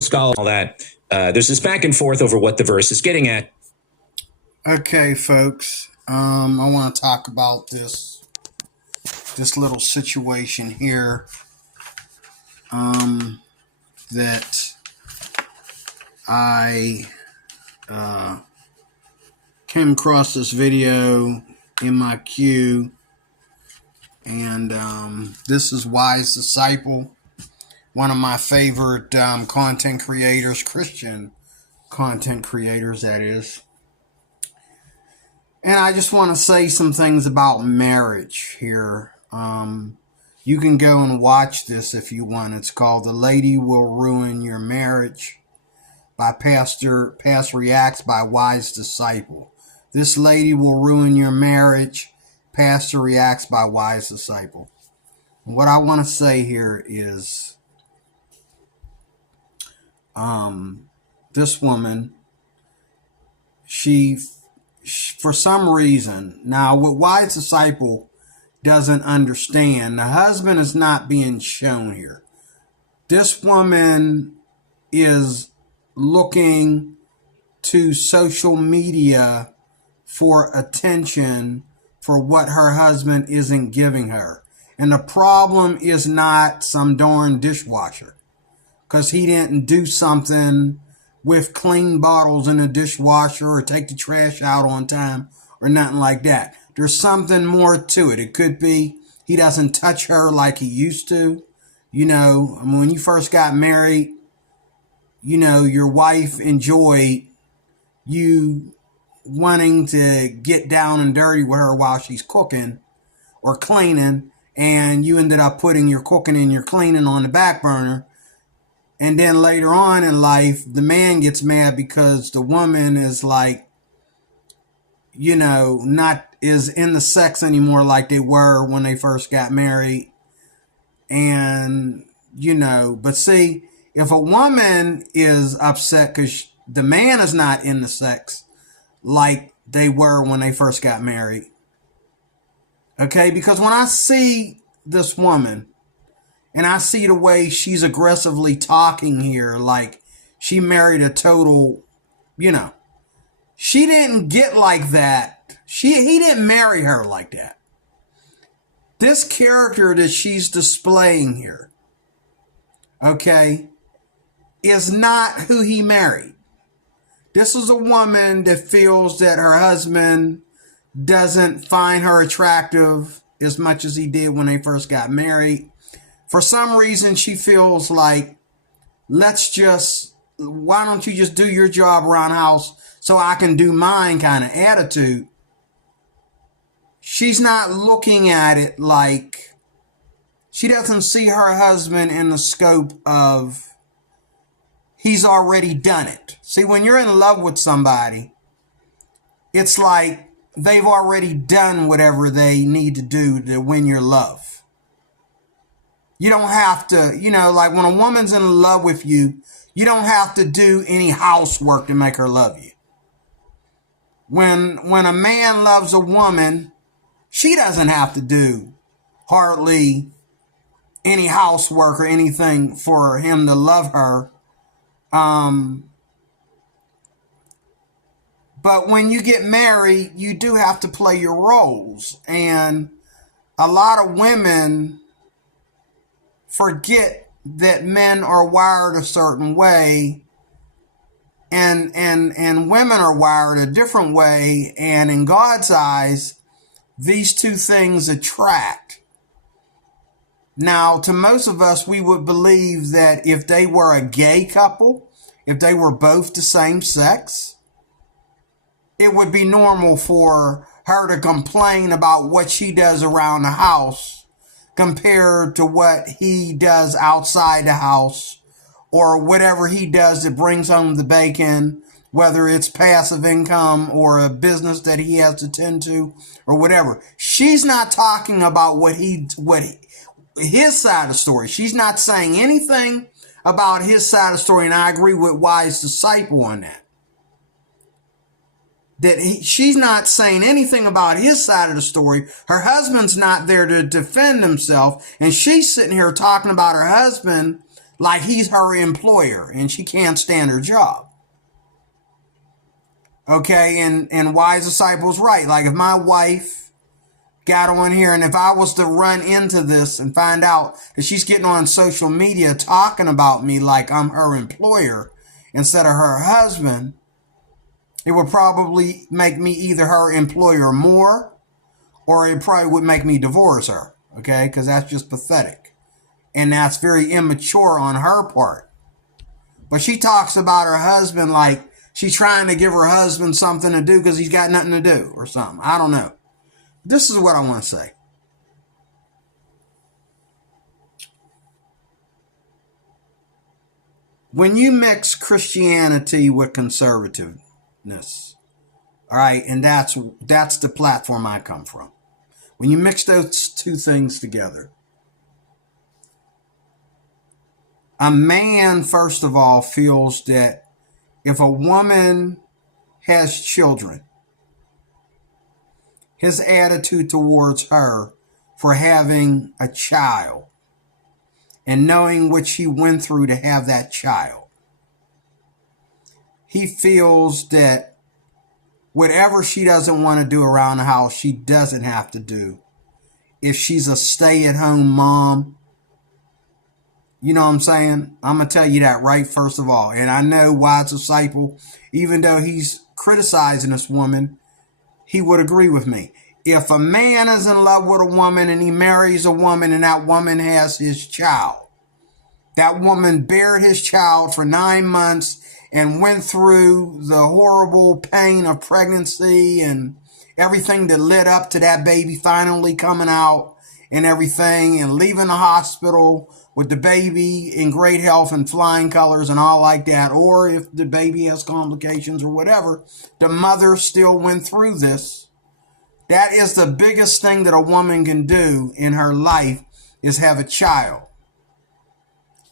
scholar, all that. There's this back and forth over what the verse is getting at. Okay, folks. I want to talk about this little situation here. That I came across this video in my queue, and this is Wise Disciple, one of my favorite content creators, Christian content creators, that is. And I just want to say some things about marriage here. You can go and watch this if you want. It's called "The Lady Will Ruin Your Marriage" by Pastor Reacts by Wise Disciple. This lady will ruin your marriage. Pastor Reacts by Wise Disciple. And what I want to say here is, this woman, she for some reason, now what Wise Disciple doesn't understand, the husband is not being shown here. This woman is looking to social media for attention for what her husband isn't giving her. And the problem is not some darn dishwasher, because he didn't do something with clean bottles in the dishwasher or take the trash out on time or nothing like that. There's something more to it. It could be he doesn't touch her like he used to. You know, I mean, when you first got married, you know, your wife enjoyed you wanting to get down and dirty with her while she's cooking or cleaning, and you ended up putting your cooking and your cleaning on the back burner. And then later on in life, the man gets mad because the woman is like, you know, not is in the sex anymore like they were when they first got married. And, you know, but see, if a woman is upset because the man is not in the sex like they were when they first got married, okay, because when I see this woman and I see the way she's aggressively talking here, like she married a total, you know, she didn't get like that. He didn't marry her like that. This character that she's displaying here, okay, is not who he married. This is a woman that feels that her husband doesn't find her attractive as much as he did when they first got married. For some reason, she feels like, why don't you just do your job around the house so I can do mine kind of attitude. She's not looking at it like, she doesn't see her husband in the scope of he's already done it. See, when you're in love with somebody, it's like they've already done whatever they need to do to win your love. You don't have to, you know, like when a woman's in love with you, you don't have to do any housework to make her love you. When a man loves a woman, she doesn't have to do hardly any housework or anything for him to love her. But when you get married, you do have to play your roles. And a lot of women forget that men are wired a certain way, and women are wired a different way. And in God's eyes, these two things attract. Now, to most of us, we would believe that if they were a gay couple, if they were both the same sex, it would be normal for her to complain about what she does around the house compared to what he does outside the house, or whatever he does that brings home the bacon, whether it's passive income or a business that he has to tend to or whatever. She's not talking about his side of the story. She's not saying anything about his side of the story, and I agree with Wise Disciple on that. She's not saying anything about his side of the story. Her husband's not there to defend himself, and she's sitting here talking about her husband like he's her employer and she can't stand her job. Okay, and Wise Disciple's right. Like if my wife got on here and if I was to run into this and find out that she's getting on social media talking about me like I'm her employer instead of her husband, it would probably make me either her employer more, or it probably would make me divorce her. Okay, because that's just pathetic. And that's very immature on her part. But she talks about her husband like she's trying to give her husband something to do because he's got nothing to do or something. I don't know. This is what I want to say. When you mix Christianity with conservativeness, all right, and that's the platform I come from. When you mix those two things together, a man, first of all, feels that if a woman has children, his attitude towards her for having a child and knowing what she went through to have that child, he feels that whatever she doesn't want to do around the house, she doesn't have to do. If she's a stay-at-home mom, you know what I'm saying? I'm going to tell you that right first of all. And I know Wise Disciple, even though he's criticizing this woman, he would agree with me. If a man is in love with a woman and he marries a woman and that woman has his child, that woman bared his child for 9 months and went through the horrible pain of pregnancy and everything that led up to that baby finally coming out and everything, and leaving the hospital with the baby in great health and flying colors and all like that, or if the baby has complications or whatever, the mother still went through this. That is the biggest thing that a woman can do in her life, is have a child.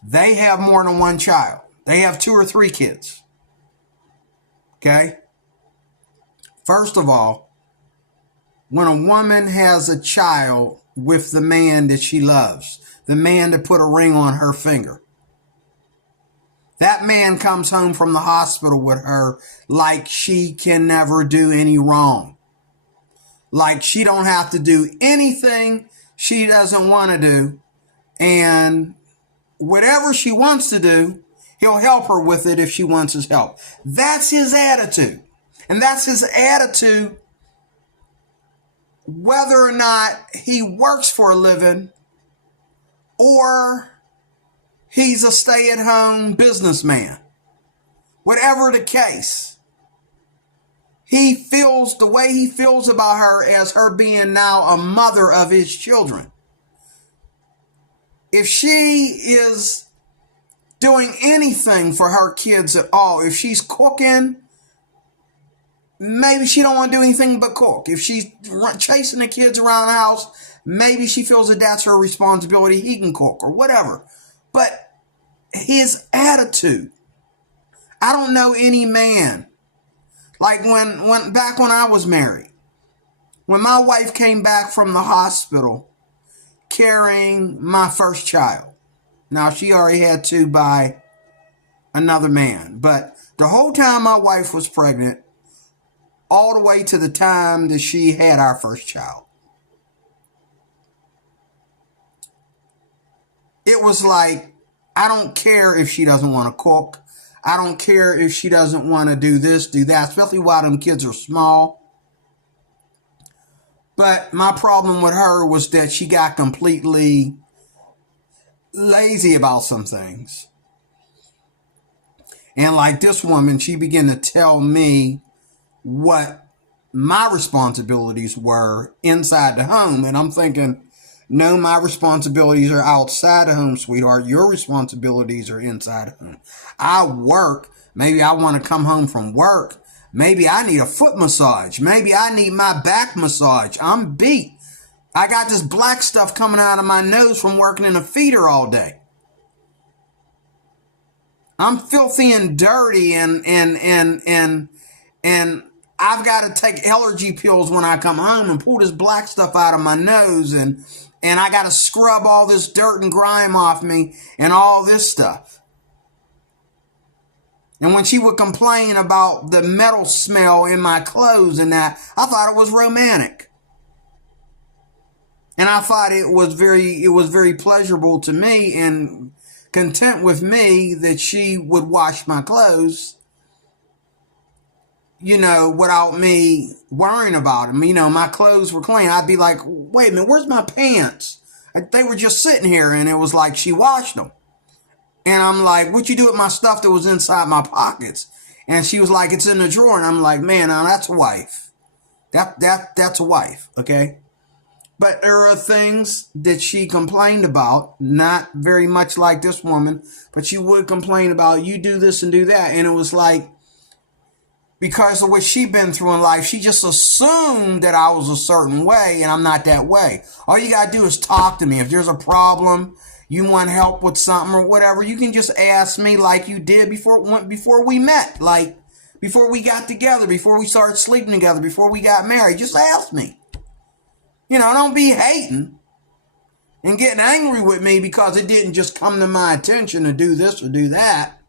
They have more than one child. They have 2 or 3 kids. Okay? First of all, when a woman has a child with the man that she loves, the man that put a ring on her finger, that man comes home from the hospital with her like she can never do any wrong. Like she don't have to do anything she doesn't want to do. And whatever she wants to do, he'll help her with it if she wants his help. That's his attitude. And that's his attitude whether or not he works for a living or he's a stay-at-home businessman. Whatever the case, he feels the way he feels about her as her being now a mother of his children. If she is doing anything for her kids at all, if she's cooking, maybe she don't want to do anything but cook. If she's chasing the kids around the house, maybe she feels that that's her responsibility. He can cook or whatever. But his attitude, I don't know any man. Like when back when I was married, when my wife came back from the hospital carrying my first child. Now she already had 2 by another man, but the whole time my wife was pregnant, all the way to the time that she had our first child, it was like, I don't care if she doesn't want to cook. I don't care if she doesn't want to do this, do that, especially while them kids are small. But my problem with her was that she got completely lazy about some things. And like this woman, she began to tell me what my responsibilities were inside the home. And I'm thinking, no, my responsibilities are outside the home, sweetheart. Your responsibilities are inside the home. I work. Maybe I want to come home from work. Maybe I need a foot massage. Maybe I need my back massage. I'm beat. I got this black stuff coming out of my nose from working in a feeder all day. I'm filthy and dirty, and I've got to take allergy pills when I come home and pull this black stuff out of my nose, and and I got to scrub all this dirt and grime off me and all this stuff. And when she would complain about the metal smell in my clothes and that, I thought it was romantic. And I thought it was very pleasurable to me and content with me that she would wash my clothes, without me worrying about them. My clothes were clean. I'd be like, wait a minute, where's my pants? They were just sitting here, and it was like she washed them. And I'm like, what'd you do with my stuff that was inside my pockets? And she was like, it's in the drawer. And I'm like, man, now that's a wife. That's a wife, okay? But there are things that she complained about, not very much like this woman, but she would complain about, you do this and do that. And it was like, because of what she'd been through in life, she just assumed that I was a certain way, and I'm not that way. All you got to do is talk to me. If there's a problem, you want help with something or whatever, you can just ask me like you did before we met, like before we got together, before we started sleeping together, before we got married. Just ask me. Don't be hating and getting angry with me because it didn't just come to my attention to do this or do that.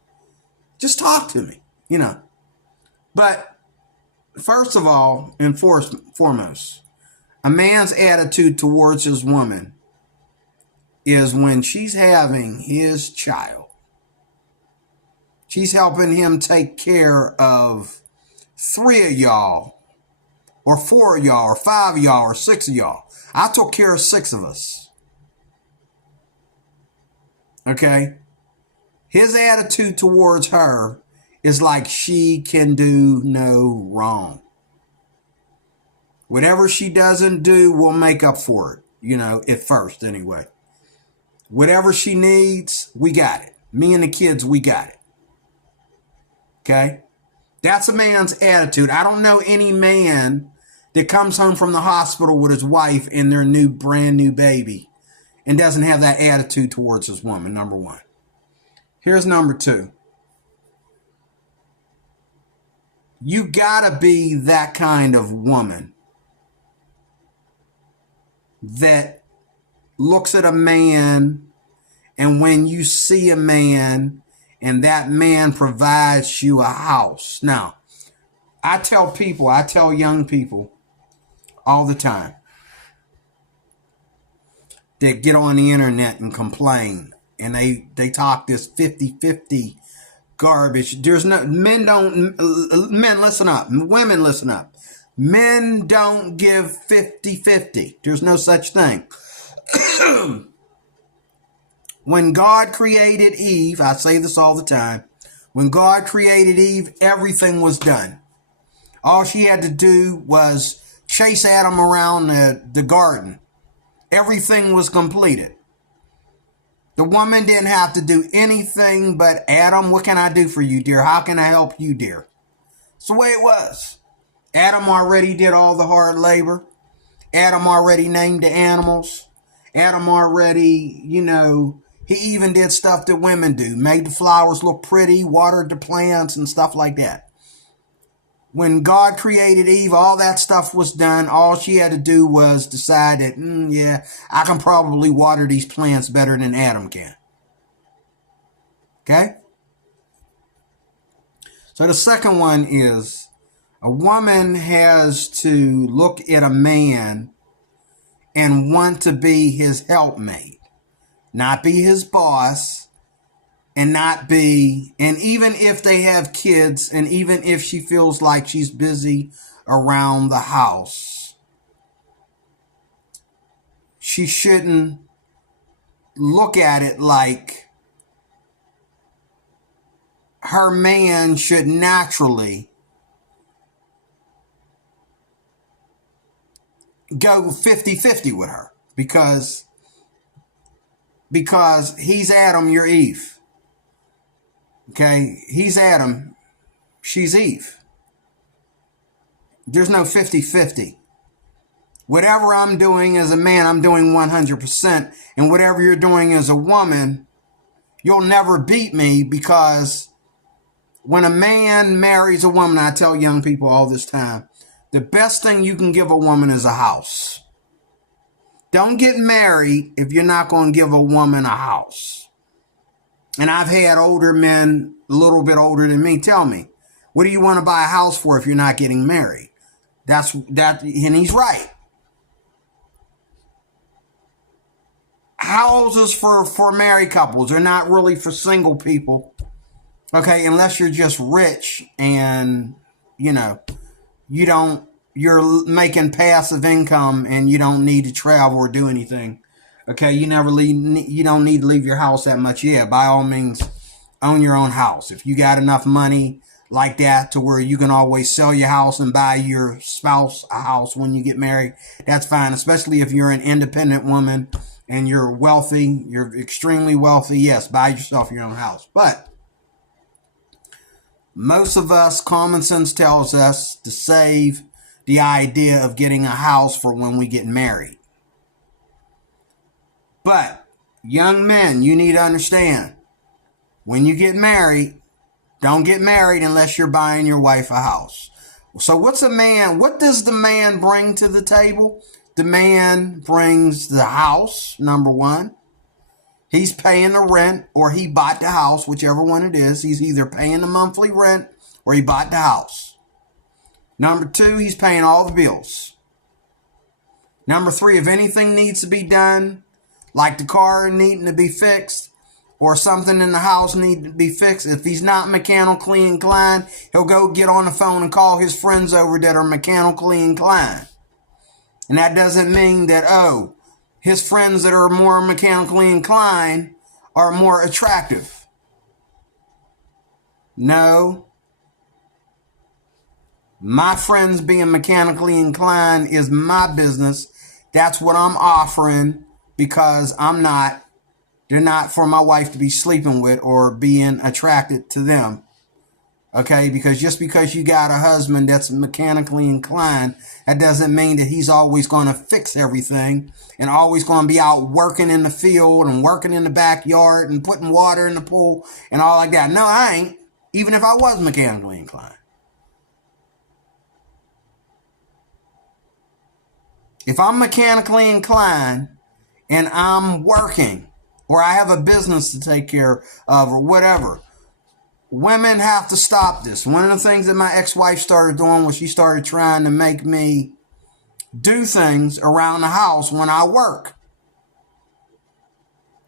Just talk to me, But first of all and foremost, a man's attitude towards his woman is when she's having his child. She's helping him take care of 3 of y'all, or 4 of y'all, or 5 of y'all, or 6 of y'all. I took care of 6 of us. Okay? His attitude towards her is like she can do no wrong. Whatever she doesn't do, we'll make up for it, at first anyway. Whatever she needs, we got it. Me and the kids, we got it. Okay? That's a man's attitude. I don't know any man that comes home from the hospital with his wife and their brand new baby and doesn't have that attitude towards his woman, number one. Here's number 2. You gotta be that kind of woman that looks at a man, and when you see a man and that man provides you a house. Now, I tell young people all the time that get on the internet and complain, and they talk this 50-50 garbage. Men listen up. Women listen up. Men don't give 50-50. There's no such thing. When God created Eve, I say this all the time, when God created Eve, everything was done. All she had to do was chase Adam around the garden. Everything was completed. The woman didn't have to do anything but, Adam, what can I do for you, dear? How can I help you, dear? It's the way it was. Adam already did all the hard labor. Adam already named the animals. Adam already, he even did stuff that women do. Made the flowers look pretty, watered the plants and stuff like that. When God created Eve, all that stuff was done. All she had to do was decide that, I can probably water these plants better than Adam can. Okay? So the second one is, a woman has to look at a man and want to be his helpmate, not be his boss, and even if they have kids, and even if she feels like she's busy around the house, she shouldn't look at it like her man should naturally go 50-50 with her because he's Adam, you're Eve. Okay, he's Adam, she's Eve. There's no 50-50. Whatever I'm doing as a man, I'm doing 100%. And whatever you're doing as a woman, you'll never beat me, because when a man marries a woman, I tell young people all this time, the best thing you can give a woman is a house. Don't get married if you're not going to give a woman a house. And I've had older men, a little bit older than me, tell me, what do you want to buy a house for if you're not getting married? And he's right. Houses for married couples are not really for single people. Okay, unless you're just rich and, you're making passive income and you don't need to travel or do anything. Okay, you don't need to leave your house that much. Yeah, by all means, own your own house. If you got enough money like that to where you can always sell your house and buy your spouse a house when you get married, that's fine. Especially if you're an independent woman and you're wealthy, you're extremely wealthy. Yes, buy yourself your own house. But most of us, common sense tells us to save the idea of getting a house for when we get married. But young men, you need to understand, when you get married, don't get married unless you're buying your wife a house. So what does the man bring to the table? The man brings the house, number one. He's paying the rent, or he bought the house, whichever one it is. He's either paying the monthly rent or he bought the house. Number two, he's paying all the bills. Number three, if anything needs to be done, like the car needing to be fixed or something in the house needing to be fixed, if he's not mechanically inclined, he'll go get on the phone and call his friends over that are mechanically inclined. And that doesn't mean that, his friends that are more mechanically inclined are more attractive. No. My friends being mechanically inclined is my business. That's what I'm offering, because they're not for my wife to be sleeping with or being attracted to them. Okay, because just because you got a husband that's mechanically inclined, that doesn't mean that he's always going to fix everything and always going to be out working in the field and working in the backyard and putting water in the pool and all like that. No, I ain't, even if I was mechanically inclined. If I'm mechanically inclined and I'm working, or I have a business to take care of, or whatever, women have to stop this. One of the things that my ex-wife started doing was she started trying to make me do things around the house when I work.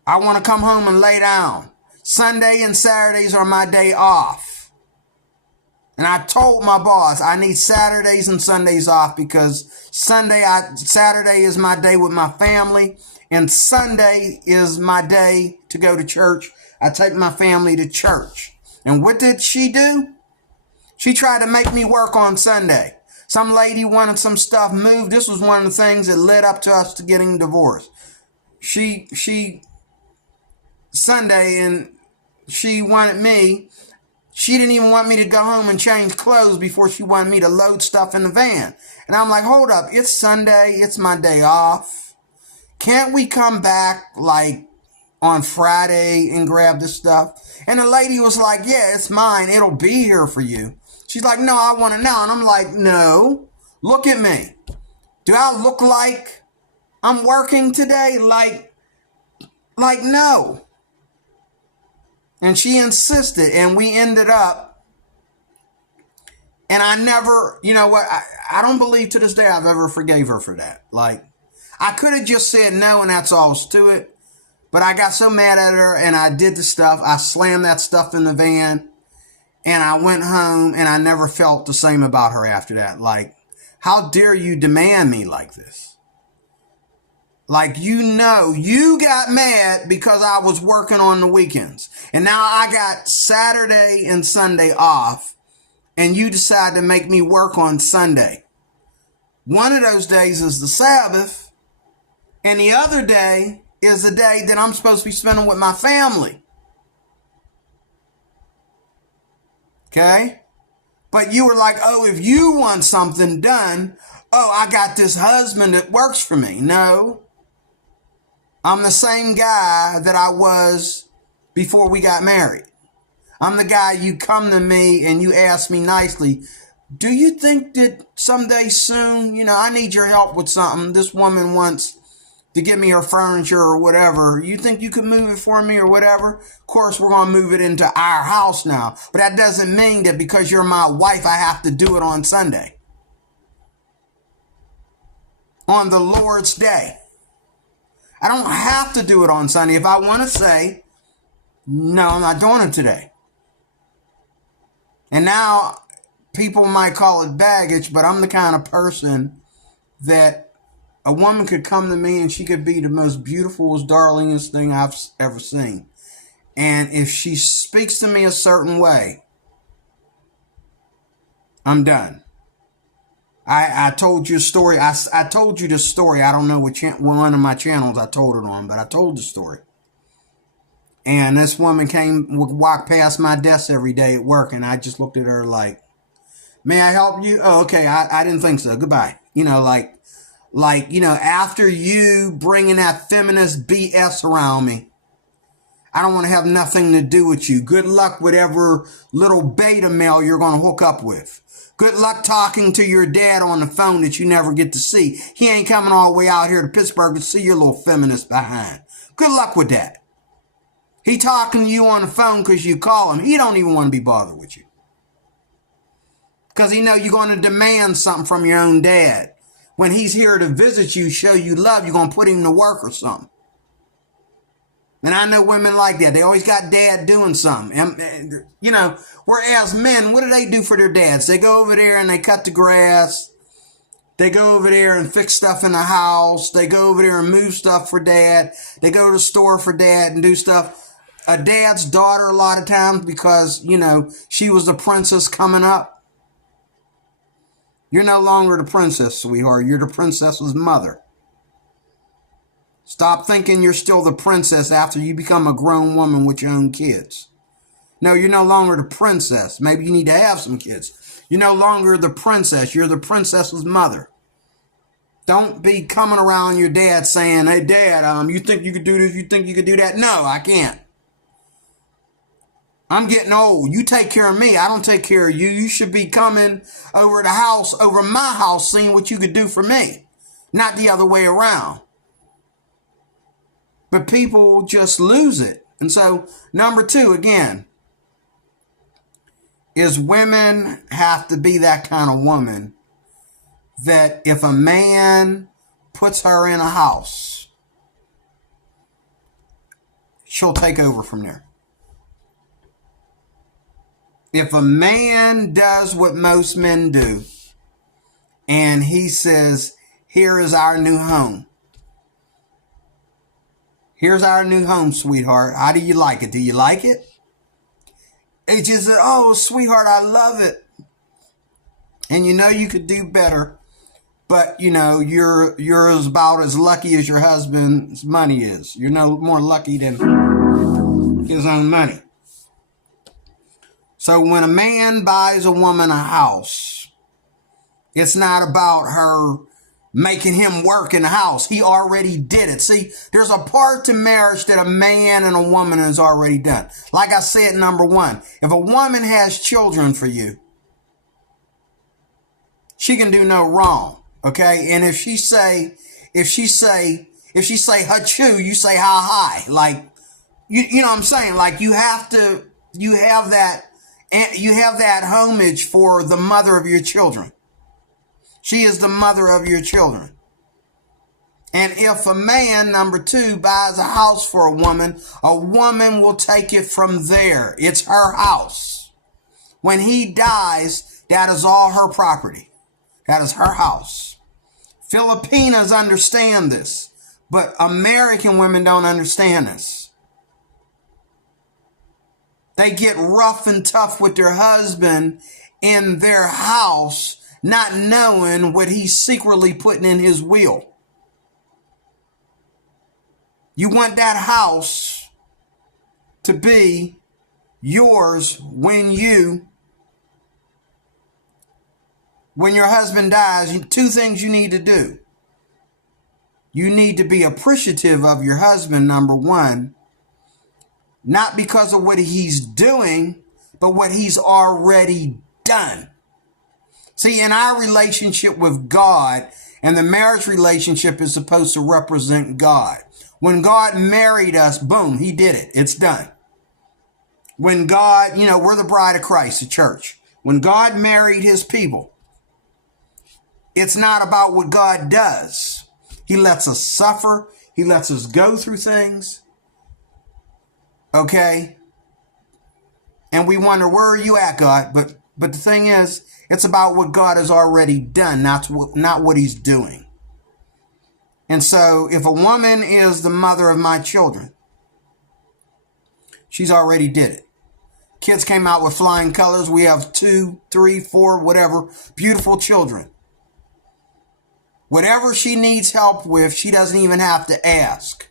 I want to come home and lay down. Sunday and Saturdays are my day off. And I told my boss I need Saturdays and Sundays off, because Saturday is my day with my family, and Sunday is my day to go to church. I take my family to church. And what did she do? She tried to make me work on Sunday. Some lady wanted some stuff moved. This was one of the things that led up to us to getting divorced. Sunday, and she wanted me. She didn't even want me to go home and change clothes before she wanted me to load stuff in the van. And I'm like, hold up, it's Sunday, it's my day off. Can't we come back like on Friday and grab this stuff? And the lady was like, yeah, it's mine, it'll be here for you. She's like, no, I want it now. And I'm like, no, look at me. Do I look like I'm working today? Like no. And she insisted, and we ended up, and I never, you know what, I don't believe to this day I've ever forgave her for that. Like, I could have just said no and that's all to it, but I got so mad at her and I did the stuff. I slammed that stuff in the van and I went home, and I never felt the same about her after that. Like, how dare you demand me like this? Like, you got mad because I was working on the weekends. And now I got Saturday and Sunday off, and you decide to make me work on Sunday. One of those days is the Sabbath, and the other day is the day that I'm supposed to be spending with my family. Okay? But you were like, if you want something done, I got this husband that works for me. No. I'm the same guy that I was before we got married. I'm the guy you come to me and you ask me nicely, do you think that someday soon, I need your help with something. This woman wants to get me her furniture or whatever. You think you could move it for me or whatever? Of course, we're going to move it into our house now. But that doesn't mean that because you're my wife, I have to do it on Sunday. On the Lord's day. I don't have to do it on Sunday. If I want to say, no, I'm not doing it today. And now people might call it baggage, but I'm the kind of person that a woman could come to me and she could be the most beautiful, darlingest thing I've ever seen. And if she speaks to me a certain way, I'm done. I told you a story. I told you this story. I don't know what one of my channels I told it on, but I told the story. And this woman would walk past my desk every day at work, and I just looked at her like, may I help you? Oh, okay. I didn't think so. Goodbye. After you bringing that feminist BS around me, I don't want to have nothing to do with you. Good luck with whatever little beta male you're going to hook up with. Good luck talking to your dad on the phone that you never get to see. He ain't coming all the way out here to Pittsburgh to see your little feminist behind. Good luck with that. He talking to you on the phone because you call him. He don't even want to be bothered with you. Because he know you're going to demand something from your own dad. When he's here to visit you, show you love, you're going to put him to work or something. And I know women like that. They always got dad doing something. And, whereas men, what do they do for their dads? They go over there and they cut the grass. They go over there and fix stuff in the house. They go over there and move stuff for dad. They go to the store for dad and do stuff. A dad's daughter a lot of times because, she was the princess coming up. You're no longer the princess, sweetheart. You're the princess's mother. Stop thinking you're still the princess after you become a grown woman with your own kids. No, you're no longer the princess. Maybe you need to have some kids. You're no longer the princess. You're the princess's mother. Don't be coming around your dad saying, hey, Dad, you think you could do this? You think you could do that? No, I can't. I'm getting old. You take care of me. I don't take care of you. You should be coming over my house, seeing what you could do for me. Not the other way around. But people just lose it. And so, number 2, again, is women have to be that kind of woman that if a man puts her in a house, she'll take over from there. If a man does what most men do, and he says, here is our new home. Here's our new home, sweetheart. How do you like it? Do you like it? It just said, oh, sweetheart, I love it. And you could do better. But, you're about as lucky as your husband's money is. You're no more lucky than his own money. So when a man buys a woman a house, it's not about her making him work in the house. He already did it. See, there's a part to marriage that a man and a woman has already done. Like I said, number 1, if a woman has children for you, she can do no wrong. Okay. And if she say ha-choo, you say ha-hi. Like, you know what I'm saying? Like you have that homage for the mother of your children. She is the mother of your children. And if a man, number 2, buys a house for a woman will take it from there. It's her house. When he dies, that is all her property. That is her house. Filipinas understand this, but American women don't understand this. They get rough and tough with their husband in their house, not knowing what he's secretly putting in his will. You want that house to be yours when your husband dies. 2 things you need to do. You need to be appreciative of your husband, number 1, not because of what he's doing, but what he's already done. See, in our relationship with God, And the marriage relationship is supposed to represent God. When God married us, boom, he did it. It's done. When God, we're the bride of Christ, the church. When God married his people, it's not about what God does. He lets us suffer. He lets us go through things. Okay? And we wonder, where are you at, God? But the thing is, it's about what God has already done, not what he's doing. And so if a woman is the mother of my children, she's already did it. Kids came out with flying colors. We have 2, 3, 4, whatever, beautiful children. Whatever she needs help with, she doesn't even have to ask.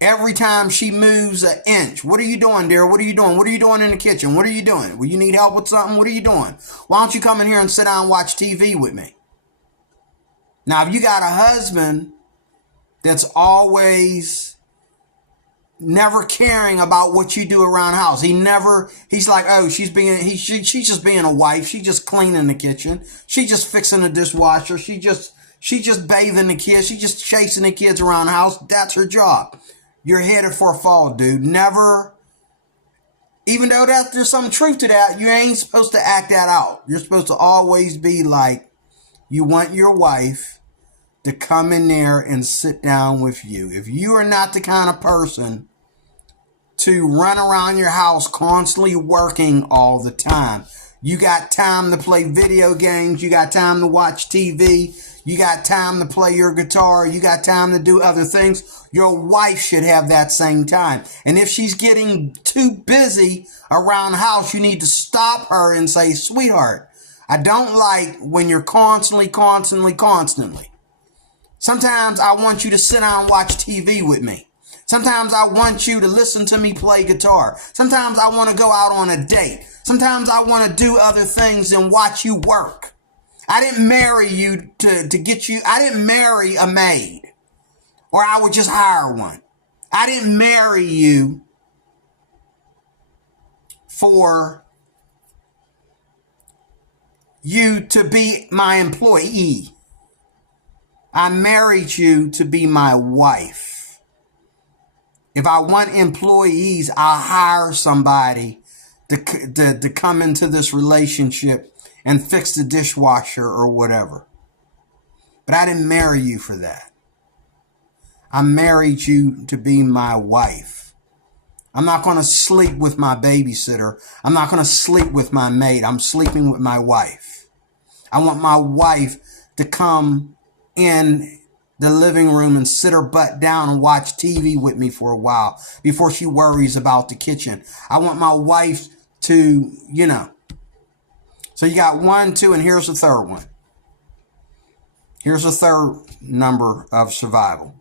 Every time she moves an inch, what are you doing, dear? What are you doing? What are you doing in the kitchen? What are you doing? Well, you need help with something? What are you doing? Why don't you come in here and sit down and watch TV with me? Now, if you got a husband that's always never caring about what you do around the house, he's like, oh, she's just being a wife. She's just cleaning the kitchen. She's just fixing the dishwasher. She just bathing the kids. She's just chasing the kids around the house. That's her job. You're headed for a fall, dude. Never, even though there's some truth to that, you ain't supposed to act that out. You're supposed to always be like, you want your wife to come in there and sit down with you. If you are not the kind of person to run around your house constantly working all the time, you got time to play video games, you got time to watch TV, you got time to play your guitar, you got time to do other things, your wife should have that same time. And if she's getting too busy around the house, you need to stop her and say, sweetheart, I don't like when you're constantly. Sometimes I want you to sit down and watch TV with me. Sometimes I want you to listen to me play guitar. Sometimes I want to go out on a date. Sometimes I want to do other things and watch you work. I didn't marry you to get you. I didn't marry a maid, or I would just hire one. I didn't marry you for you to be my employee. I married you to be my wife. If I want employees, I'll hire somebody to come into this relationship and fix the dishwasher or whatever. But I didn't marry you for that. I married you to be my wife. I'm not going to sleep with my babysitter. I'm not going to sleep with my maid. I'm sleeping with my wife. I want my wife to come in the living room and sit her butt down and watch TV with me for a while before she worries about the kitchen. I want my wife to, So you got 1, 2, and here's the third one. Here's the third number of survival.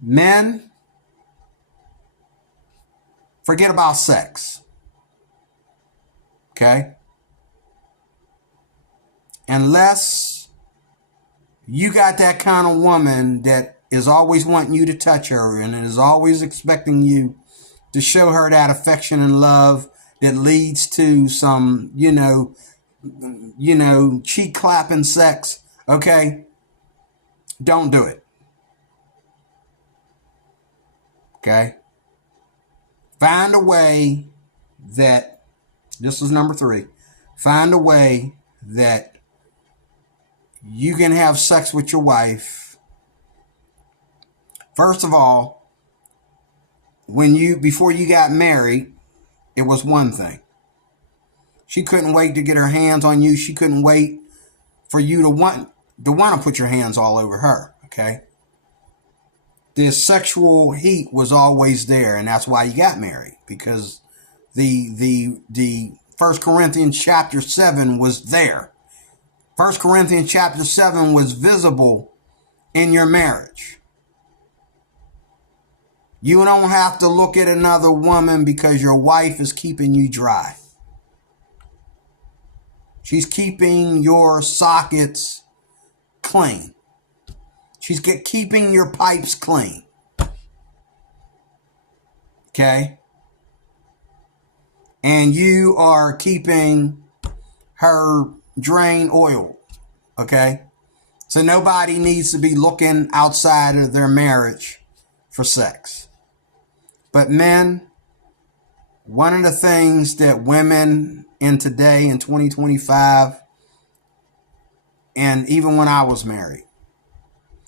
Men, forget about sex. Okay? Unless you got that kind of woman that is always wanting you to touch her and is always expecting you to show her that affection and love that leads to some, cheek clapping sex. Okay? Don't do it. Okay? Find a way that, this is number 3, find a way that you can have sex with your wife. First of all, before you got married, it was one thing. She couldn't wait to get her hands on you. She couldn't wait for you to want to put your hands all over her. Okay? The sexual heat was always there, and that's why you got married, because the 1 Corinthians chapter 7 was there. 1 Corinthians chapter 7 was visible in your marriage. You don't have to look at another woman because your wife is keeping you dry. She's keeping your sockets clean. She's keeping your pipes clean. Okay? And you are keeping her drain oil Okay? So nobody needs to be looking outside of their marriage for sex. But men, one of the things that women in today in 2025, and even when I was married,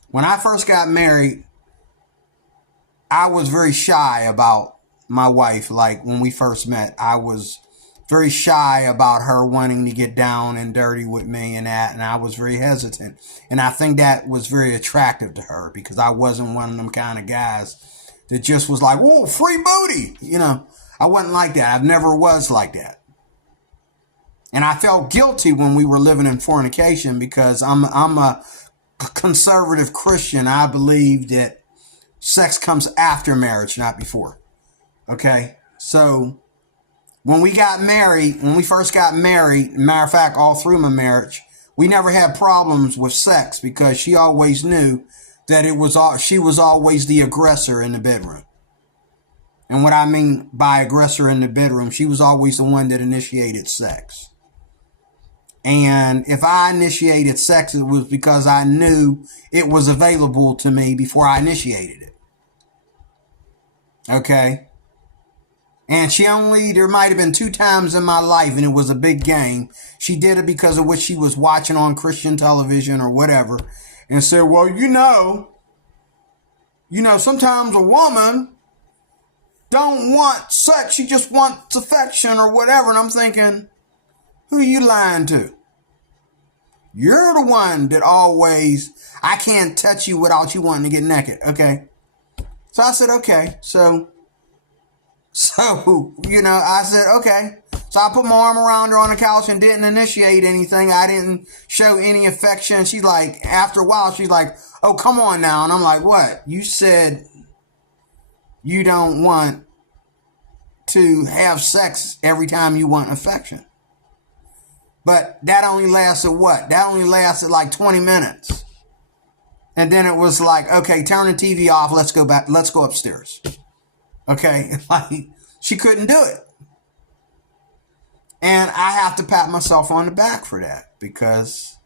when I first got married, I was very shy about my wife. Like when we first met, I was very shy about her wanting to get down and dirty with me and that. And I was very hesitant. And I think that was very attractive to her because I wasn't one of them kind of guys that just was like, whoa, free booty. You know, I wasn't like that. I've never was like that. And I felt guilty when we were living in fornication because I'm a conservative Christian. I believe that sex comes after marriage, not before. Okay? So when we got married, when we first got married, matter of fact, all through my marriage, we never had problems with sex because she always knew that she was always the aggressor in the bedroom. And what I mean by aggressor in the bedroom, she was always the one that initiated sex. And if I initiated sex, it was because I knew it was available to me before I initiated it. Okay? And there might have been 2 times in my life, and it was a big game. She did it because of what she was watching on Christian television or whatever. And said, well, you know, sometimes a woman don't want sex. She just wants affection or whatever. And I'm thinking, who are you lying to? You're the one that always, I can't touch you without you wanting to get naked. Okay. So I said, okay. So, I said, okay. So I put my arm around her on the couch and didn't initiate anything. I didn't show any affection. She's like, after a while, she's like, oh, come on now. And I'm like, what? You said you don't want to have sex every time you want affection. But that only lasted what? That only lasted like 20 minutes. And then it was like, okay, turn the TV off. Let's go back. Let's go upstairs. Okay. Like she couldn't do it. And I have to pat myself on the back for that because,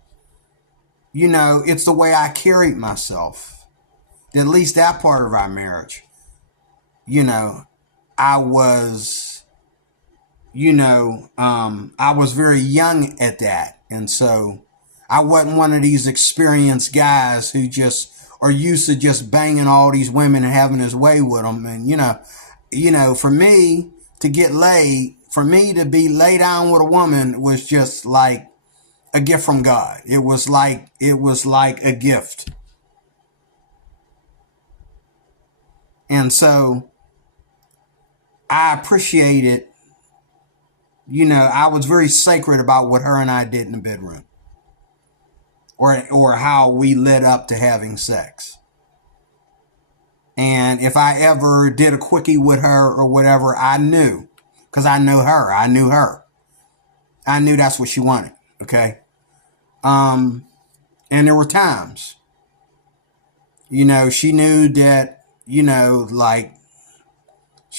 it's the way I carried myself. At least that part of our marriage. I was, I was very young at that. And so I wasn't one of these experienced guys who just are used to just banging all these women and having his way with them. And, for me to get laid, for me to be laid down with a woman was just like a gift from God. It was like a gift. And so I appreciated, I was very sacred about what her and I did in the bedroom or how we led up to having sex. And if I ever did a quickie with her or whatever, I knew, because I knew her. I knew that's what she wanted. Okay. And there were times, she knew that, she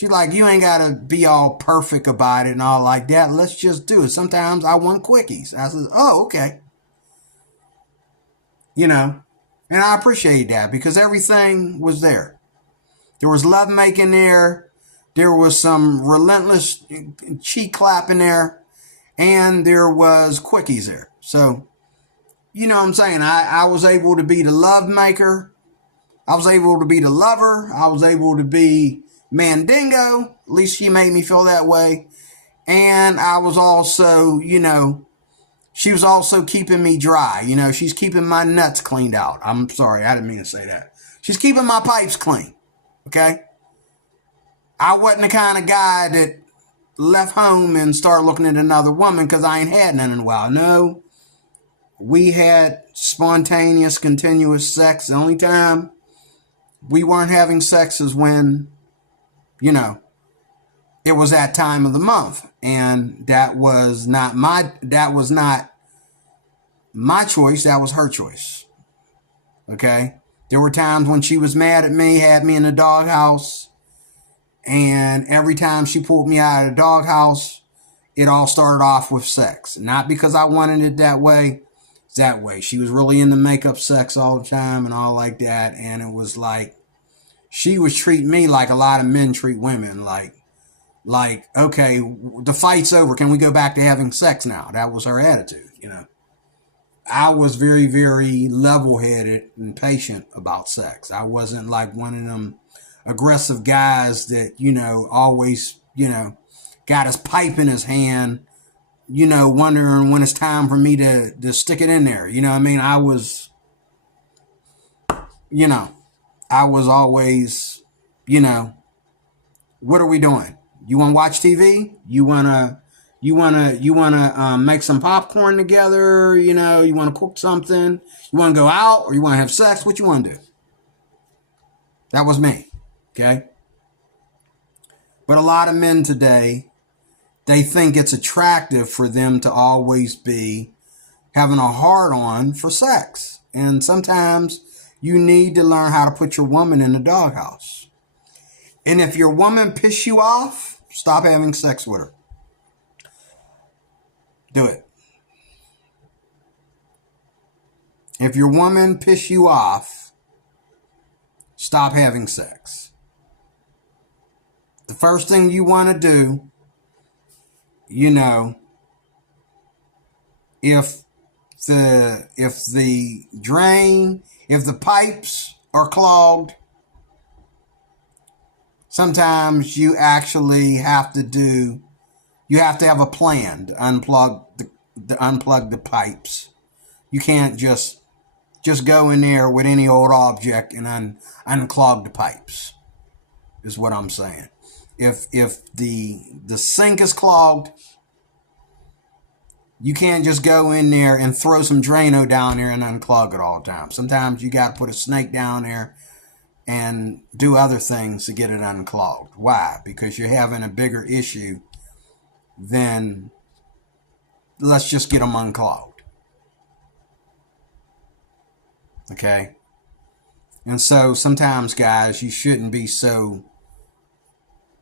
like, you ain't got to be all perfect about it and all like that. Let's just do it. Sometimes I want quickies. I said, oh, okay. And I appreciate that because everything was there. There was love making there. There was some relentless cheek clapping there. And there was quickies there. So, what I'm saying? I was able to be the love maker. I was able to be the lover. I was able to be Mandingo. At least she made me feel that way. And I was also, she was also keeping me dry. She's keeping my nuts cleaned out. I'm sorry. I didn't mean to say that. She's keeping my pipes clean. Okay. I wasn't the kind of guy that left home and started looking at another woman because I ain't had none in a while. No, we had spontaneous, continuous sex. The only time we weren't having sex is when, it was that time of the month. And that was not my choice. That was her choice. Okay. There were times when she was mad at me, had me in the doghouse. And every time she pulled me out of the doghouse, it all started off with sex. Not because I wanted it that way. that way. She was really into makeup sex all the time and all like that. And it was like, she was treating me like a lot of men treat women. Like, okay, the fight's over. Can we go back to having sex now? That was her attitude, you know. I was very, very level-headed and patient about sex. I wasn't like one of them aggressive guys that, you know, always, you know, got his pipe in his hand, you know, wondering when it's time for me to stick it in there. You know what I mean? I was, you know, I was always, you know, what are we doing? You want to watch TV? You wanna make some popcorn together? You know, you want to cook something? You want to go out, or you want to have sex? What you want to do? That was me. Okay. But a lot of men today, they think it's attractive for them to always be having a hard on for sex. And sometimes you need to learn how to put your woman in the doghouse. And if your woman pisses you off, stop having sex with her. Do it. If your woman pisses you off, stop having sex. The first thing you want to do, you know, if the pipes are clogged, sometimes you actually have to have a plan to unplug the pipes. You can't just go in there with any old object and unclog the pipes, is what I'm saying. If the sink is clogged, you can't just go in there and throw some Drano down there and unclog it all the time. Sometimes you got to put a snake down there and do other things to get it unclogged. Why? Because you're having a bigger issue than let's just get them unclogged. Okay? And so sometimes, guys, you shouldn't be so...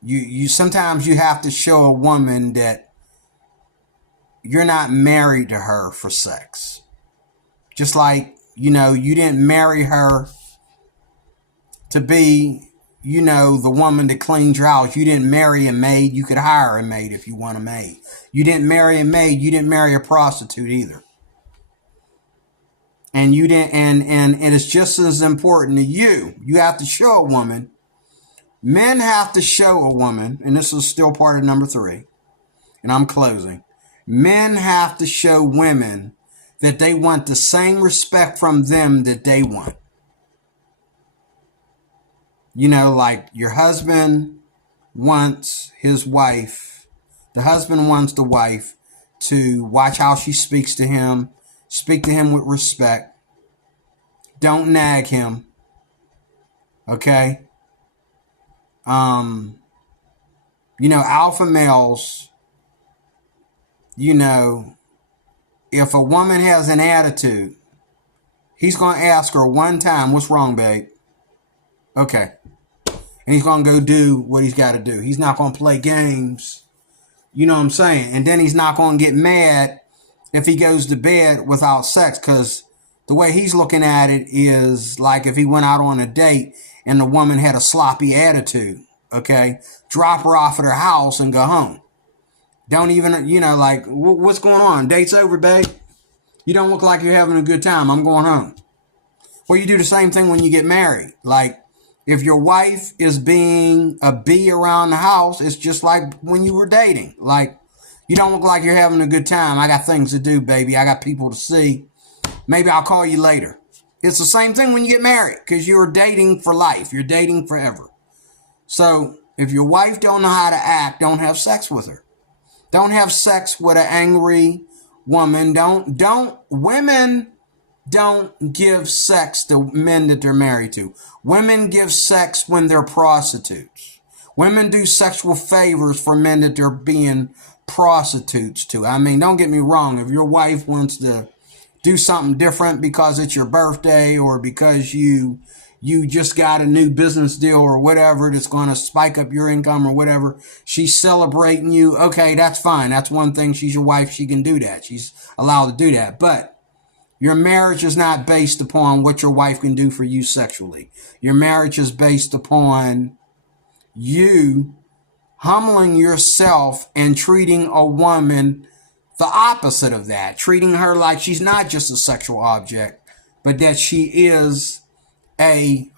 You sometimes you have to show a woman that you're not married to her for sex. Just like, you know, you didn't marry her to be, you know, the woman that cleans your house. You didn't marry a maid. You could hire a maid if you want a maid. You didn't marry a maid. You didn't marry a prostitute either. And you didn't, and it's just as important to you. You have to show a woman. Men have to show a woman, and this is still part of number 3, and I'm closing. Men have to show women that they want the same respect from them that they want. You know, like your husband wants his wife, the husband wants the wife to watch how she speaks to him, speak to him with respect. Don't nag him. Okay? You know, alpha males, you know, if a woman has an attitude, he's going to ask her one time, what's wrong, babe? Okay. And he's going to go do what he's got to do. He's not going to play games. You know what I'm saying? And then he's not going to get mad if he goes to bed without sex, because the way he's looking at it is like if he went out on a date and the woman had a sloppy attitude, okay? Drop her off at her house and go home. Don't even, you know, like, what's going on? Date's over, babe? You don't look like you're having a good time. I'm going home. Well, you do the same thing when you get married. Like, if your wife is being a bee around the house, it's just like when you were dating. Like, you don't look like you're having a good time. I got things to do, baby. I got people to see. Maybe I'll call you later. It's the same thing when you get married, because you're dating for life. You're dating forever. So if your wife don't know how to act, don't have sex with her. Don't have sex with an angry woman. Women don't give sex to men that they're married to. Women give sex when they're prostitutes. Women do sexual favors for men that they're being prostitutes to. I mean, don't get me wrong. If your wife wants to do something different because it's your birthday, or because you just got a new business deal or whatever that's going to spike up your income or whatever, she's celebrating you. Okay, that's fine. That's one thing. She's your wife. She can do that. She's allowed to do that. But Your marriage is not based upon what your wife can do for you sexually. Your marriage is based upon you humbling yourself and treating a woman the opposite of that, treating her like she's not just a sexual object, but that she is a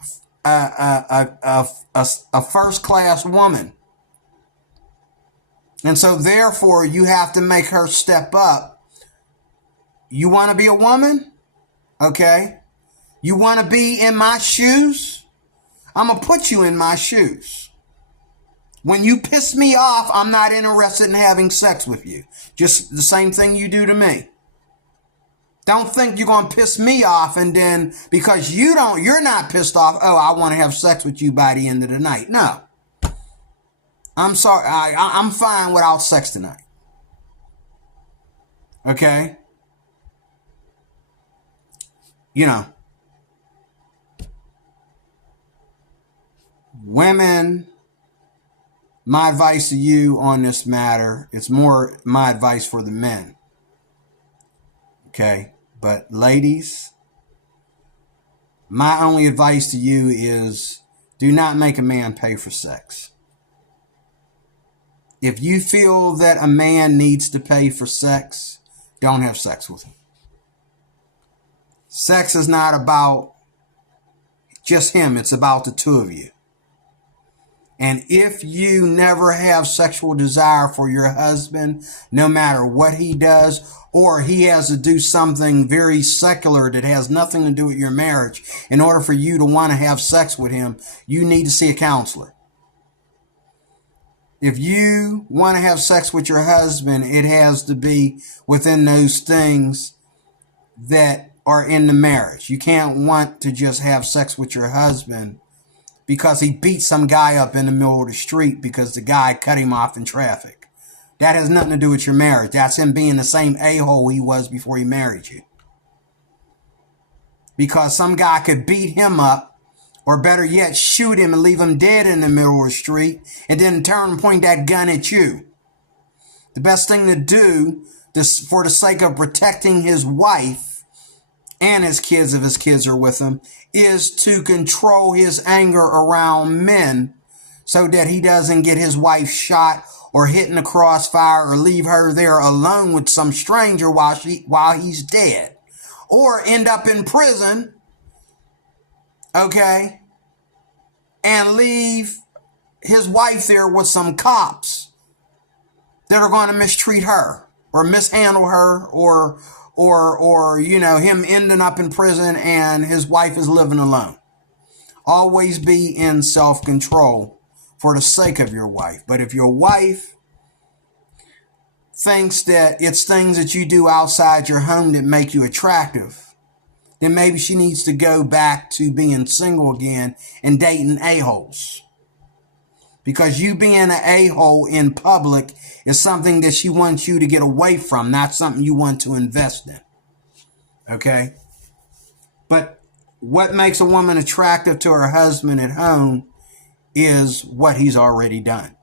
first class woman. And so therefore you have to make her step up. You want to be a woman? Okay. You want to be in my shoes? I'm going to put you in my shoes. When you piss me off, I'm not interested in having sex with you. Just the same thing you do to me. Don't think you're going to piss me off and then because you're not pissed off, oh, I want to have sex with you by the end of the night. No. I'm sorry. I'm fine without sex tonight. Okay? Women, my advice to you on this matter, it's more my advice for the men. Okay? But ladies, my only advice to you is do not make a man pay for sex. If you feel that a man needs to pay for sex, don't have sex with him. Sex is not about just him. It's about the two of you. And if you never have sexual desire for your husband, no matter what he does, or he has to do something very secular that has nothing to do with your marriage, in order for you to want to have sex with him, you need to see a counselor. If you want to have sex with your husband, it has to be within those things that are in the marriage. You can't want to just have sex with your husband because he beat some guy up in the middle of the street because the guy cut him off in traffic. That has nothing to do with your marriage. That's him being the same a-hole he was before he married you. Because some guy could beat him up, or better yet, shoot him and leave him dead in the middle of the street, and then turn and point that gun at you. The best thing to do, for the sake of protecting his wife and his kids, if his kids are with him, is to control his anger around men so that he doesn't get his wife shot or hit in the crossfire or leave her there alone with some stranger while he's dead, or end up in prison, okay, and leave his wife there with some cops that are going to mistreat her or mishandle her, or him ending up in prison and his wife is living alone. Always be in self-control for the sake of your wife. But if your wife thinks that it's things that you do outside your home that make you attractive, then maybe she needs to go back to being single again and dating a-holes. Because you being an a-hole in public is something that she wants you to get away from, not something you want to invest in. Okay? But what makes a woman attractive to her husband at home is what he's already done.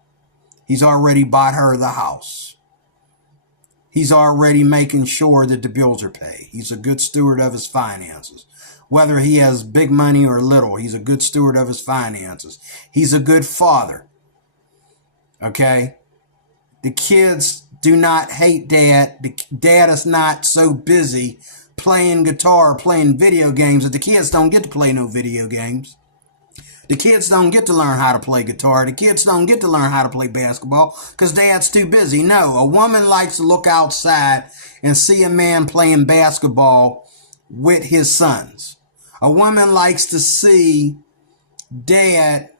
He's already bought her the house. He's already making sure that the bills are paid. He's a good steward of his finances. Whether he has big money or little, he's a good steward of his finances. He's a good father. Okay? The kids do not hate dad. The dad is not so busy playing guitar or playing video games that the kids don't get to play no video games. The kids don't get to learn how to play guitar. The kids don't get to learn how to play basketball because dad's too busy. No, a woman likes to look outside and see a man playing basketball with his sons. A woman likes to see dad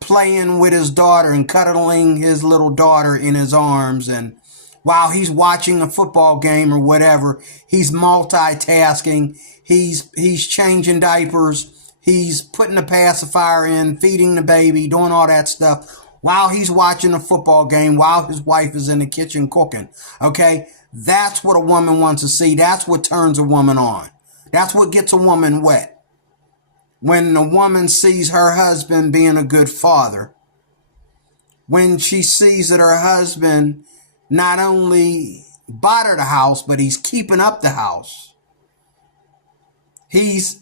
playing with his daughter and cuddling his little daughter in his arms, and while he's watching a football game or whatever, he's multitasking, he's changing diapers, he's putting the pacifier in, feeding the baby, doing all that stuff while he's watching a football game, while his wife is in the kitchen cooking. Okay? That's what a woman wants to see. That's what turns a woman on. That's what gets a woman wet. When a woman sees her husband being a good father, when she sees that her husband not only bought her the house, but he's keeping up the house, He's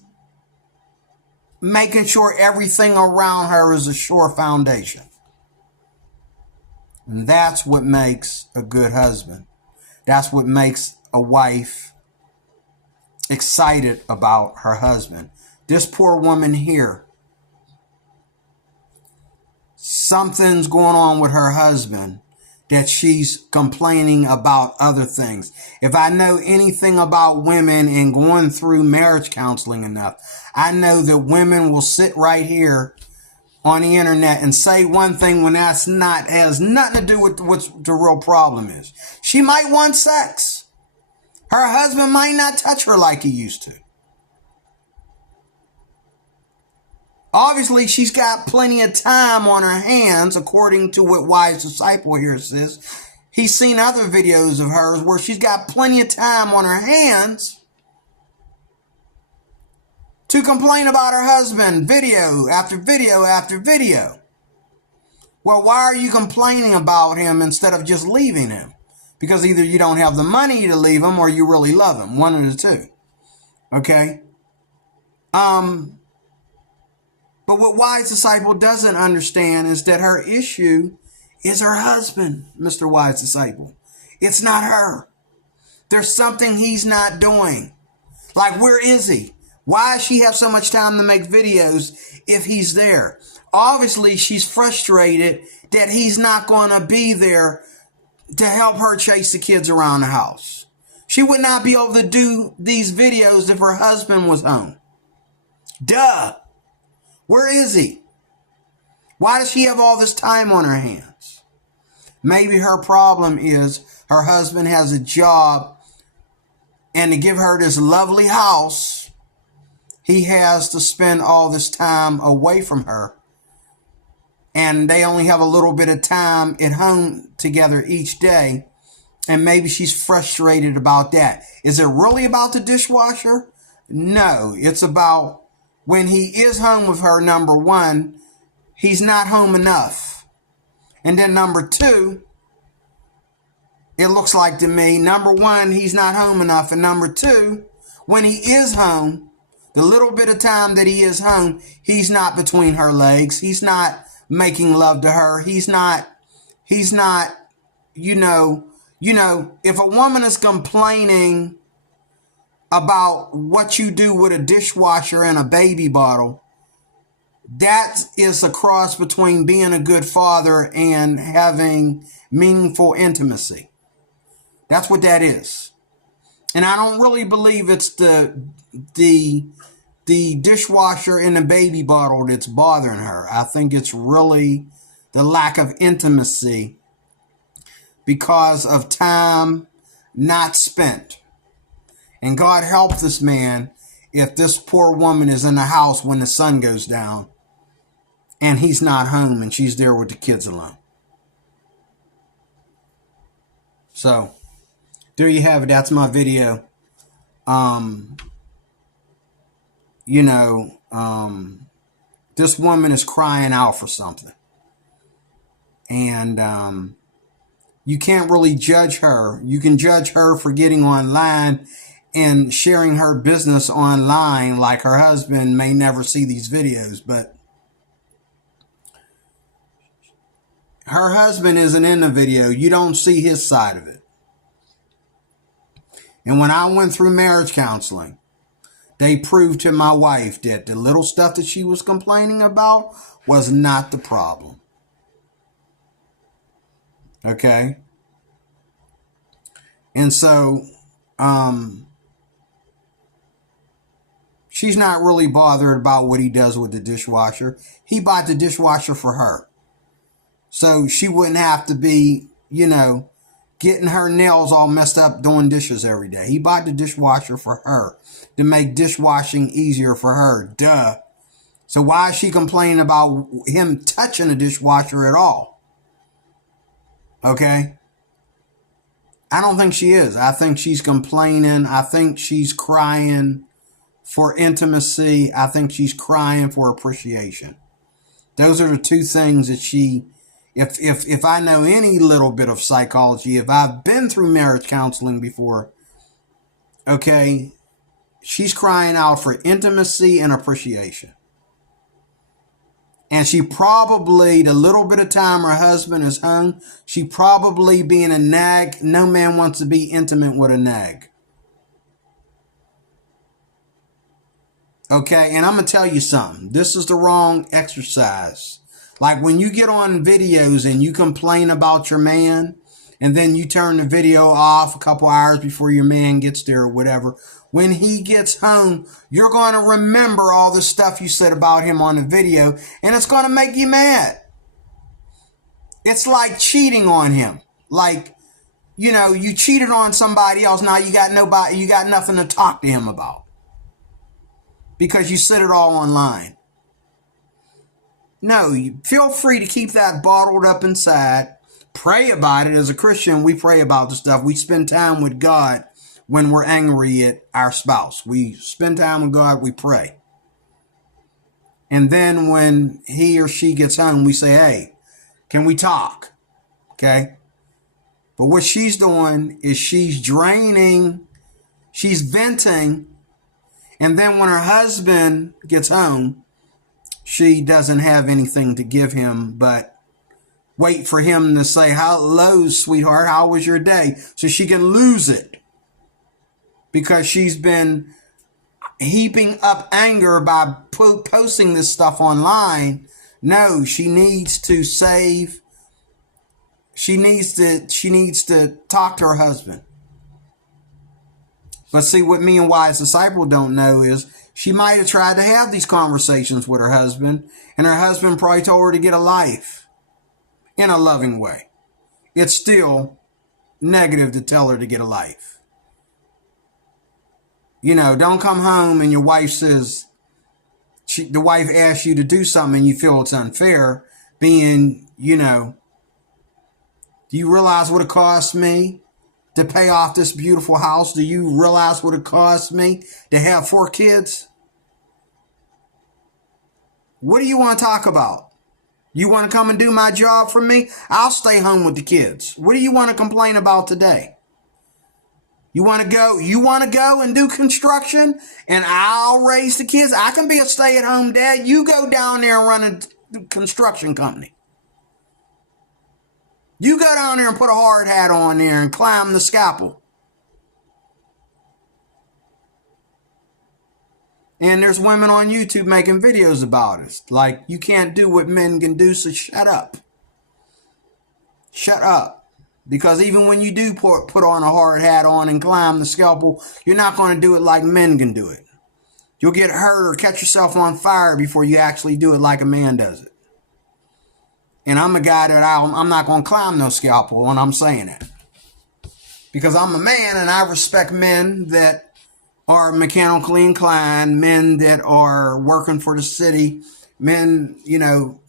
making sure everything around her is a sure foundation. And that's what makes a good husband. That's what makes a wife excited about her husband. This poor woman here, something's going on with her husband that she's complaining about other things. If I know anything about women and going through marriage counseling enough, I know that women will sit right here on the internet and say one thing when that's not, has nothing to do with what the real problem is. She might want sex. Her husband might not touch her like he used to. Obviously, she's got plenty of time on her hands, according to what Wise Disciple here says. He's seen other videos of hers where she's got plenty of time on her hands to complain about her husband, video after video after video. Well, why are you complaining about him instead of just leaving him? Because either you don't have the money to leave him or you really love him. One of the two. Okay? But what Wise Disciple doesn't understand is that her issue is her husband, Mr. Wise Disciple. It's not her. There's something he's not doing. Like, where is he? Why does she have so much time to make videos if he's there? Obviously, she's frustrated that he's not going to be there to help her chase the kids around the house. She would not be able to do these videos if her husband was home. Duh. Where is he? Why does she have all this time on her hands? Maybe her problem is her husband has a job, and to give her this lovely house, he has to spend all this time away from her. And they only have a little bit of time at home together each day. And maybe she's frustrated about that. Is it really about the dishwasher? No, it's about when he is home with her, number one, he's not home enough. And then number two, it looks like to me, number one, he's not home enough. And number two, when he is home, the little bit of time that he is home, he's not between her legs. He's not making love to her. He's not, if a woman is complaining about what you do with a dishwasher and a baby bottle, that is a cross between being a good father and having meaningful intimacy. That's what that is. And I don't really believe it's the dishwasher and the baby bottle that's bothering her. I think it's really the lack of intimacy because of time not spent. And God help this man if this poor woman is in the house when the sun goes down and he's not home and she's there with the kids alone. So, there you have it. That's my video. This woman is crying out for something. And you can't really judge her. You can judge her for getting online and sharing her business online, like her husband may never see these videos, but her husband isn't in the video. You don't see his side of it. And when I went through marriage counseling, they proved to my wife that the little stuff that she was complaining about was not the problem. Okay? And so, she's not really bothered about what he does with the dishwasher. He bought the dishwasher for her. So she wouldn't have to be, getting her nails all messed up doing dishes every day. He bought the dishwasher for her to make dishwashing easier for her. Duh. So why is she complaining about him touching the dishwasher at all? Okay? I don't think she is. I think she's complaining. I think she's crying for intimacy. I think she's crying for appreciation. Those are the two things that she, if I know any little bit of psychology, if I've been through marriage counseling before, okay, She's crying out for intimacy and appreciation. And she probably, the little bit of time her husband is home, she probably being a nag. No man wants to be intimate with a nag. Okay, and I'm going to tell you something. This is the wrong exercise. Like when you get on videos and you complain about your man, and then you turn the video off a couple hours before your man gets there or whatever. When he gets home, you're going to remember all the stuff you said about him on the video, and it's going to make you mad. It's like cheating on him. Like, you know, you cheated on somebody else. Now you got nothing to talk to him about because you said it all online. No, you feel free to keep that bottled up inside. Pray about it. As a Christian, we pray about the stuff. We spend time with God when we're angry at our spouse. We spend time with God, we pray. And then when he or she gets home, we say, hey, can we talk? Okay? But what she's doing is she's draining, she's venting, and then when her husband gets home, she doesn't have anything to give him but wait for him to say, hello, sweetheart, how was your day? So she can lose it because she's been heaping up anger by posting this stuff online. No, she needs to save. She needs to talk to her husband. But see, what me and Wise Disciple don't know is she might have tried to have these conversations with her husband, and her husband probably told her to get a life. In a loving way. It's still negative to tell her to get a life. You know, don't come home and your wife says, the wife asks you to do something and you feel it's unfair, being, you know, do you realize what it cost me to pay off this beautiful house? Do you realize what it cost me to have 4 kids? What do you want to talk about? You want to come and do my job for me? I'll stay home with the kids. What do you want to complain about today? You want to go and do construction and I'll raise the kids? I can be a stay-at-home dad. You go down there and run a construction company. You go down there and put a hard hat on there and climb the scalpel. And there's women on YouTube making videos about it. Like, you can't do what men can do, so shut up. Shut up. Because even when you do put on a hard hat on and climb the scalpel, you're not going to do it like men can do it. You'll get hurt or catch yourself on fire before you actually do it like a man does it. And I'm a guy that I'm not going to climb no scalpel when I'm saying it. Because I'm a man and I respect men that are mechanically inclined, men that are working for the city, men, you know,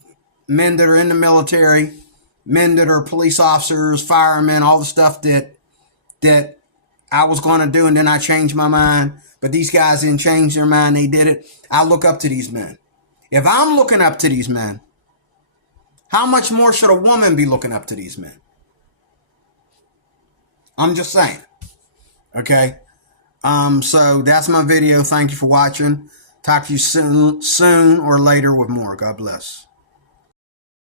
men that are in the military, men that are police officers, firemen, all the stuff that I was going to do and then I changed my mind. But these guys didn't change their mind. They did it. I look up to these men. If I'm looking up to these men, how much more should a woman be looking up to these men? I'm just saying. Okay? So that's my video. Thank you for watching. Talk to you soon or later with more. God bless.